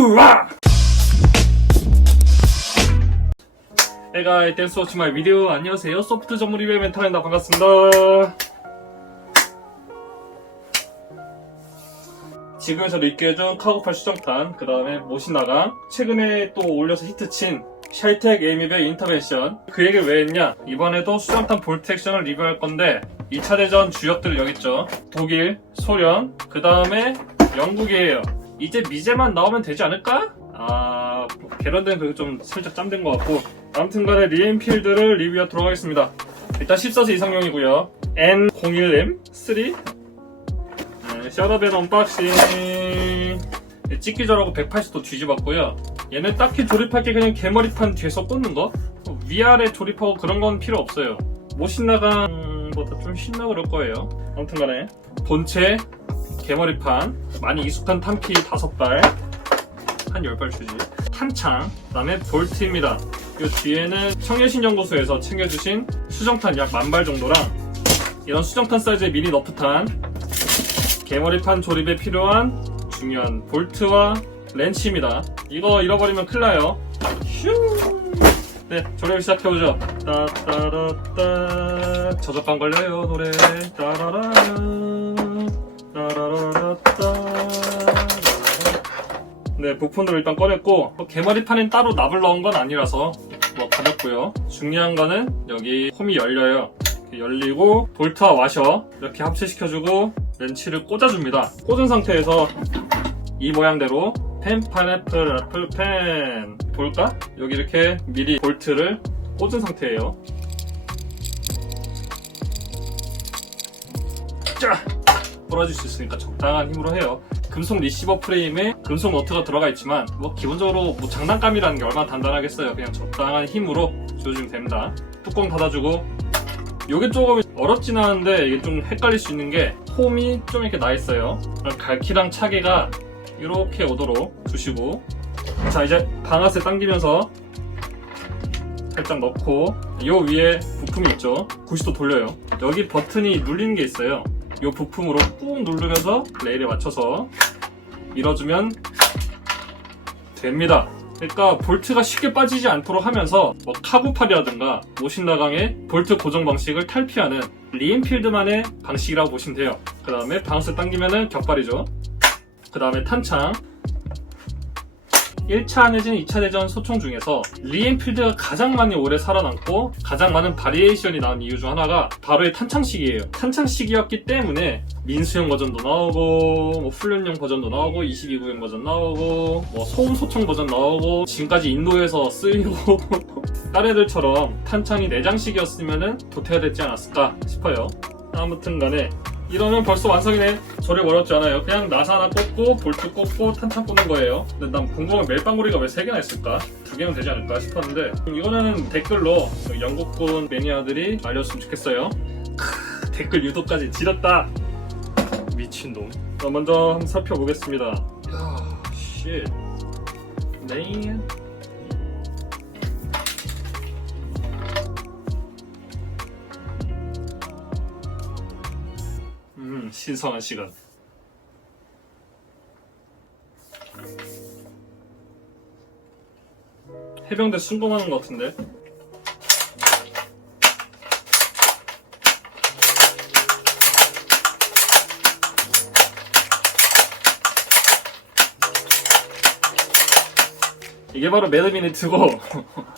으아! Hey guys, thanks for watching my video. 안녕하세요. 소프트 전문 리뷰의 멘탈입니다. 반갑습니다. 지금에서 리뷰해준 카고팔 수정탄, 그 다음에 모신나강, 최근에 또 올려서 히트친 샬텍 에이미벨 인터벤션. 그 얘기를 왜 했냐? 이번에도 수정탄 볼트 액션을 리뷰할 건데 2차 대전 주역들 여기 있죠. 독일, 소련, 그 다음에 영국이에요. 이제 미제만 나오면 되지 않을까? 게런드는 그래도 좀 살짝 짬된 것 같고, 아무튼간에 리엔필드를 리뷰하도록 하겠습니다. 일단 14세 이상용이고요. N01M3 셔러벨 언박싱. 찍기 전하고 180도 뒤집었고요. 얘는 딱히 조립할 게 그냥 개머리판 뒤에서 꽂는 거? 위아래 조립하고 그런 건 필요 없어요. 모신나강보다 좀 신나 그럴 거예요. 아무튼간에 본체 개머리판, 많이 익숙한 탄피 5발, 한 10발 주지. 탄창, 그 다음에 볼트입니다. 이 뒤에는 청년신연구소에서 챙겨주신 수정탄 약 10,000발 정도랑 이런 수정탄 사이즈의 미니 너프탄, 개머리판 조립에 필요한 중요한 볼트와 렌치입니다. 이거 잃어버리면 큰일 나요. 슈! 네, 조립 시작해보죠. 따따라따. 저작권 걸려요, 노래. 따라라. 네, 부품들을 일단 꺼냈고, 개머리판엔 따로 납을 넣은 건 아니라서 가볍고요. 중요한 거는 여기 홈이 열려요. 열리고 볼트와 와셔 이렇게 합체시켜주고 렌치를 꽂아줍니다. 꽂은 상태에서 이 모양대로 펜 파인애플 애플펜 볼까? 여기 이렇게 미리 볼트를 꽂은 상태예요. 자! 부러질 수 있으니까 적당한 힘으로 해요. 금속 리시버 프레임에 금속 너트가 들어가 있지만 기본적으로 장난감이라는 게 얼마나 단단하겠어요. 그냥 적당한 힘으로 조여주면 됩니다. 뚜껑 닫아주고, 요게 조금 어렵진 않은데 이게 좀 헷갈릴 수 있는 게 홈이 좀 이렇게 나 있어요. 갈키랑 차게가 이렇게 오도록 두시고, 자 이제 방아쇠 당기면서 살짝 넣고, 요 위에 부품이 있죠. 90도 돌려요. 여기 버튼이 눌리는 게 있어요. 이 부품으로 꾹 누르면서 레일에 맞춰서 밀어주면 됩니다. 그러니까 볼트가 쉽게 빠지지 않도록 하면서 카구팔이라든가 모신나강의 볼트 고정 방식을 탈피하는 리엔필드만의 방식이라고 보시면 돼요. 그 다음에 방아쇠 당기면은 격발이죠. 그 다음에 탄창. 1차 내지는 2차 대전 소총 중에서 리엔필드가 가장 많이 오래 살아남고 가장 많은 바리에이션이 나온 이유 중 하나가 바로 이 탄창식이에요. 탄창식이었기 때문에 민수형 버전도 나오고 훈련용 버전도 나오고 22구형 버전 나오고 소음 소총 버전 나오고 지금까지 인도에서 쓰이고 다른 애들처럼 탄창이 내장식이었으면 도태가 됐지 않았을까 싶어요. 아무튼 간에 이러면 벌써 완성이네. 조립 어렵지 않아요. 그냥 나사 하나 꽂고 볼트 꽂고 탄창 꽂는 거예요. 근데 난 궁금한 멜빵고리가 왜 3개나 있을까? 2개면 되지 않을까 싶었는데, 이거는 댓글로 영국군 매니아들이 알려줬으면 좋겠어요. 댓글 유도까지 지렸다. 미친놈. 그럼 먼저 한번 살펴보겠습니다. 쉣. 네. 신성한 시간. 해병대 순공하는 것 같은데. 이게 바로 매드미니트고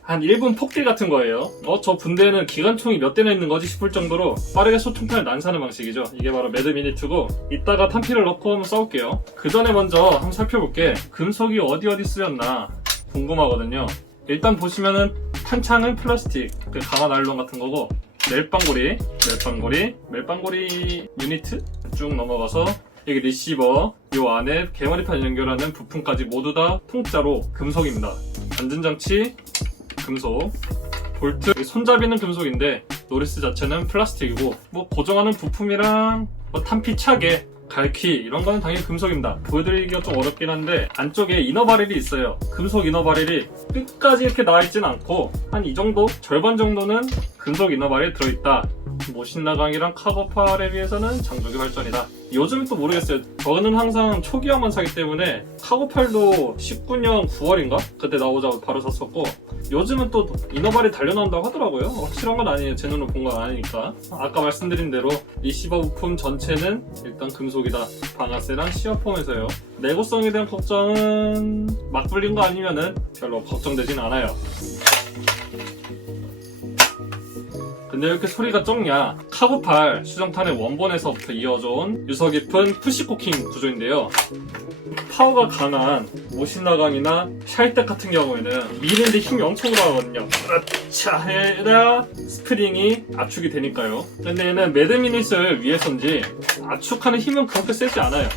한 1분 폭딜 같은 거예요. 저 분대에는 기관총이 몇 대나 있는 거지 싶을 정도로 빠르게 소총탄을 난사하는 방식이죠. 이게 바로 매드미니트고, 이따가 탄피를 넣고 한번 싸울게요. 그 전에 먼저 한번 살펴볼게. 금속이 어디 쓰였나 궁금하거든요. 일단 보시면은 탄창은 플라스틱, 강화 나일론 같은 거고, 멜빵고리 유니트 쭉 넘어가서 여기 리시버, 요 안에 개머리판 연결하는 부품까지 모두 다 통짜로 금속입니다. 안전장치 금속, 볼트, 손잡이는 금속인데 노리스 자체는 플라스틱이고, 고정하는 부품이랑 탄피 차게, 갈키 이런 거는 당연히 금속입니다. 보여드리기가 좀 어렵긴 한데 안쪽에 이너바렐이 있어요. 금속 이너바렐이 끝까지 이렇게 나와있진 않고 한 이 정도? 절반 정도는 금속 이너바렐이 들어있다. 모신나강이랑 카고팔에 비해서는 장족이 발전이다. 요즘은 또 모르겠어요. 저는 항상 초기형만 사기 때문에 카고8도 19년 9월인가? 그때 나오자고 바로 샀었고, 요즘은 또 이너발이 달려나온다고 하더라고요. 확실한 건 아니에요. 제 눈으로 본 건 아니니까. 아까 말씀드린 대로 리시버 부품 전체는 일단 금속이다. 방아쇠랑 시어폼에서요. 내구성에 대한 걱정은 막 불린 거 아니면은 별로 걱정되진 않아요. 근데 왜 이렇게 소리가 적냐? 카고8 수정탄의 원본에서부터 이어져온 유서 깊은 푸시코킹 구조인데요. 파워가 강한 모신나강이나 샬텍 같은 경우에는 미는데 힘이 엄청 들어가거든요. 으차 해라 스프링이 압축이 되니까요. 근데 얘는 매드미닛을 위해서인지 압축하는 힘은 그렇게 세지 않아요.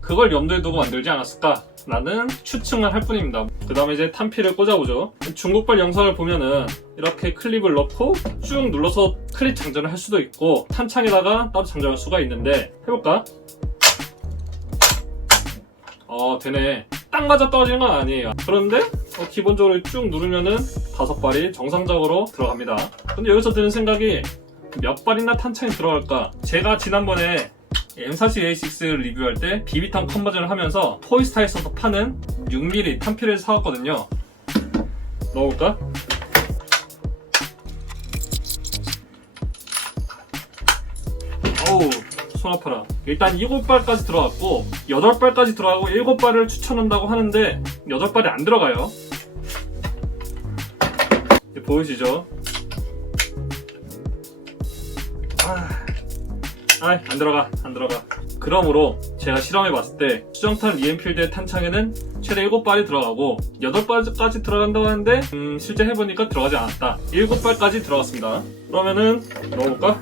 그걸 염두에 두고 만들지 않았을까? 라는 추측만 할 뿐입니다. 그 다음에 이제 탄피를 꽂아보죠. 중국발 영상을 보면은 이렇게 클립을 넣고 쭉 눌러서 클립 장전을 할 수도 있고 탄창에다가 따로 장전할 수가 있는데 해볼까? 되네. 딱 맞아 떨어지는 건 아니에요. 그런데 기본적으로 쭉 누르면은 5발이 정상적으로 들어갑니다. 근데 여기서 드는 생각이 몇 발이나 탄창이 들어갈까? 제가 지난번에 M40A6 리뷰할 때 비비탄 컨버전을 하면서 토이스타에서도 파는 6mm 탄피를 사왔거든요. 넣어볼까? 어우 손 아파라. 일단 7발까지 들어갔고 8발까지 들어가고 7발을 추천한다고 하는데 8발이 안 들어가요. 보이시죠? 안 들어가. 그러므로 제가 실험해봤을 때 수정탄 리엔필드의 탄창에는 최대 7발이 들어가고 8발까지 들어간다고 하는데 실제 해보니까 들어가지 않았다. 7발까지 들어갔습니다. 그러면은 넣어볼까?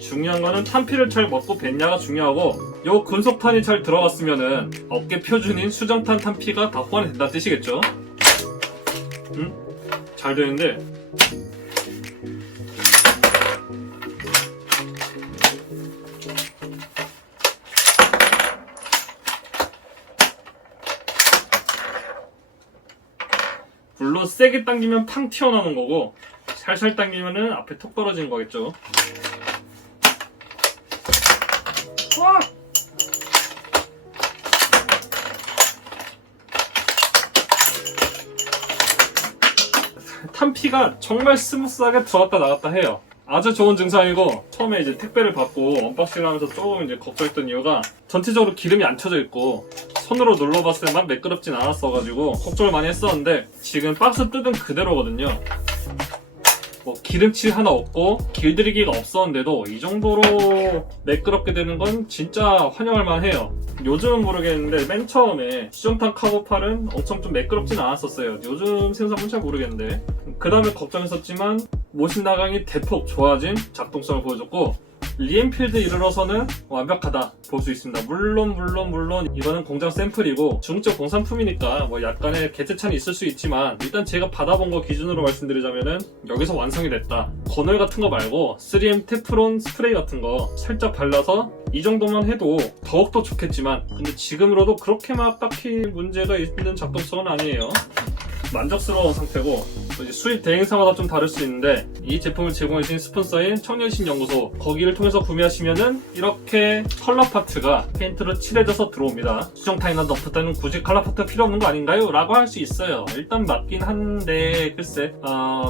중요한 거는 탄피를 잘 먹고 뱉냐가 중요하고 요 금속탄이 잘 들어갔으면은 업계 표준인 수정탄 탄피가 다 호환이 된다는 뜻이겠죠? 잘 되는데 물론 세게 당기면 팡 튀어나오는 거고 살살 당기면은 앞에 톡 떨어지는 거겠죠. 와! 탄피가 정말 스무스하게 들어갔다 나갔다 해요. 아주 좋은 증상이고 처음에 이제 택배를 받고 언박싱을 하면서 조금 이제 걱정했던 이유가 전체적으로 기름이 안 쳐져 있고 손으로 눌러봤을 때만 매끄럽진 않았어가지고 걱정을 많이 했었는데 지금 박스 뜯은 그대로거든요. 뭐 기름칠 하나 없고 길들이기가 없었는데도 이 정도로 매끄럽게 되는 건 진짜 환영할 만해요. 요즘은 모르겠는데 맨 처음에 수정탄 카고8은 엄청 좀 매끄럽진 않았었어요. 요즘 생산은 잘 모르겠는데 그 다음에 걱정했었지만 모신나강이 대폭 좋아진 작동성을 보여줬고 리엔필드 이르러서는 완벽하다 볼 수 있습니다. 물론 이거는 공장 샘플이고 중국적 공산품이니까 뭐 약간의 개체차는 있을 수 있지만 일단 제가 받아본 거 기준으로 말씀드리자면은 여기서 완성이 됐다. 거널 같은 거 말고 3M 테프론 스프레이 같은 거 살짝 발라서 이 정도만 해도 더욱더 좋겠지만 근데 지금으로도 그렇게 막 딱히 문제가 있는 작동성은 아니에요. 만족스러운 상태고 이제 수입 대행사마다 좀 다를 수 있는데 이 제품을 제공해주신 스폰서인 청년신연구소 거기를 통해서 구매하시면은 이렇게 컬러 파트가 페인트로 칠해져서 들어옵니다. 수정탄이나 너프탄은 굳이 컬러 파트 필요 없는 거 아닌가요? 라고 할 수 있어요. 일단 맞긴 한데 글쎄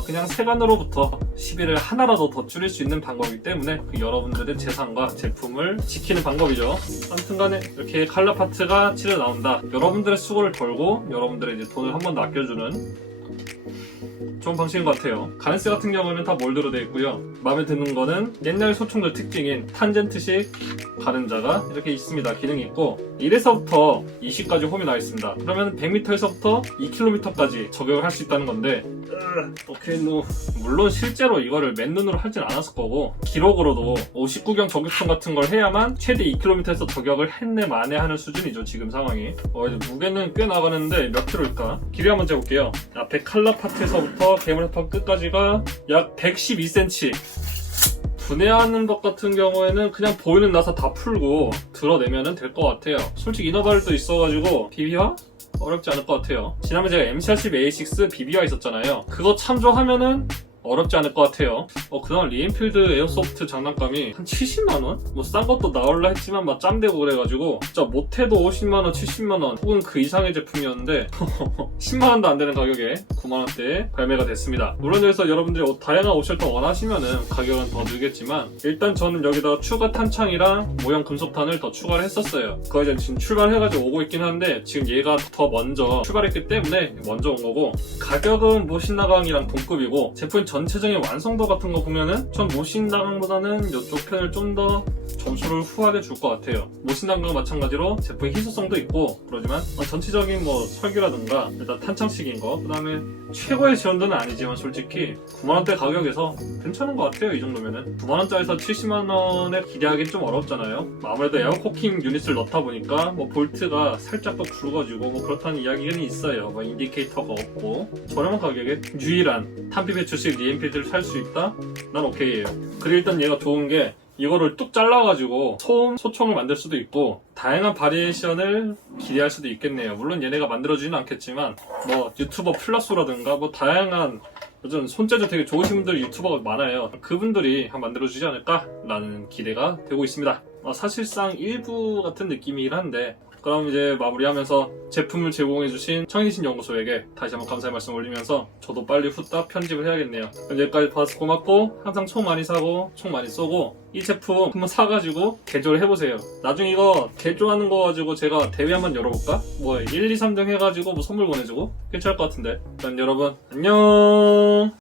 그냥 세간으로부터 시비를 하나라도 더 줄일 수 있는 방법이기 때문에 여러분들의 재산과 제품을 지키는 방법이죠. 아무튼간에 이렇게 컬러 파트가 칠해 나온다. 여러분들의 수고를 덜고 여러분들의 이제 돈을 한 번 더 아껴주는 좋은 방식인 것 같아요. 가렌스 같은 경우는 다 몰드로 되어 있고요. 마음에 드는 거는 옛날 소총들 특징인 탄젠트식 가른자가 이렇게 있습니다. 기능이 있고 1에서부터 20까지 홈이 나와 있습니다. 그러면 100m에서부터 2km까지 저격을 할 수 있다는 건데 오케이 물론 실제로 이거를 맨눈으로 하진 않았을 거고 기록으로도 59경 저격총 같은 걸 해야만 최대 2km에서 저격을 했네 마네 하는 수준이죠. 지금 상황이 이제 무게는 꽤 나가는데 몇 킬로일까? 길이 한번 재볼게요. 앞에 칼라 파트에서부터 괴물판 끝까지가 약 112cm. 분해하는 것 같은 경우에는 그냥 보이는 나사 다 풀고 드러내면 될 것 같아요. 솔직히 이너발도 있어가지고 비비화? 어렵지 않을 것 같아요. 지난번에 제가 M40A6 비비화 있었잖아요. 그거 참조하면은 어렵지 않을 것 같아요. 그다음 리엔필드 에어소프트 장난감이 한 70만원? 뭐 싼 것도 나올라 했지만 막 짬되고 그래가지고 진짜 못해도 50만원, 70만원 혹은 그 이상의 제품이었는데 10만원도 안 되는 가격에 9만원대에 발매가 됐습니다. 물론 여기서 여러분들이 다양한 옷을 더 원하시면은 가격은 더 늘겠지만 일단 저는 여기다가 추가 탄창이랑 모형 금속탄을 더 추가를 했었어요. 그거 이제 지금 출발해가지고 오고 있긴 한데 지금 얘가 더 먼저 출발했기 때문에 먼저 온 거고, 가격은 모신나강이랑 동급이고 제품 전체적인 완성도 같은 거 보면은 전 모신나강보다는 이쪽 편을 좀 더 점수를 후하게 줄 것 같아요. 모신나강과 마찬가지로 제품 희소성도 있고 그러지만 전체적인 뭐 설계라든가 일단 탄창식인 거, 그 다음에 최고의 지원도는 아니지만 솔직히 9만원대 가격에서 괜찮은 것 같아요. 이 정도면은 9만원짜리에서 70만원에 기대하기는 좀 어렵잖아요. 아무래도 에어코킹 유닛을 넣다 보니까 뭐 볼트가 살짝 더 굵어지고 뭐 그렇다는 이야기는 있어요. 뭐 인디케이터가 없고 저렴한 가격에 유일한 탄피 배출식 리엔필드를 살 수 있다? 난 오케이예요. 그리고 일단 얘가 좋은 게 이거를 뚝 잘라가지고 소음, 소총을 만들 수도 있고 다양한 바리에이션을 기대할 수도 있겠네요. 물론 얘네가 만들어주지는 않겠지만 뭐 유튜버 플러스라든가 뭐 다양한 요즘 손재주 되게 좋으신 분들 유튜버가 많아요. 그분들이 만들어주지 않을까 라는 기대가 되고 있습니다. 사실상 일부 같은 느낌이긴 한데, 그럼 이제 마무리하면서 제품을 제공해주신 청인신 연구소에게 다시 한번 감사의 말씀 올리면서 저도 빨리 후딱 편집을 해야겠네요. 여기까지 봐서 고맙고 항상 총 많이 사고 총 많이 쏘고 이 제품 한번 사가지고 개조를 해보세요. 나중에 이거 개조하는 거 가지고 제가 대회 한번 열어볼까? 뭐 1, 2, 3등 해가지고 뭐 선물 보내주고 괜찮을 것 같은데. 그럼 여러분 안녕.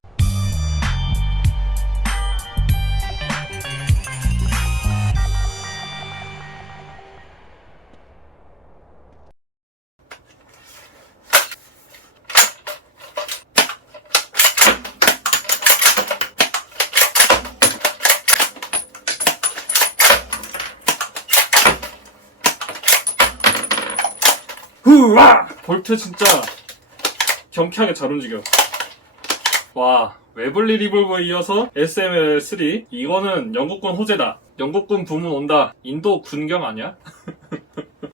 후와! 볼트 진짜 경쾌하게 잘 움직여. 와, 웨블리 리볼버에 이어서 SML3. 이거는 영국군 호재다. 영국군 부문 온다. 인도 군경 아니야?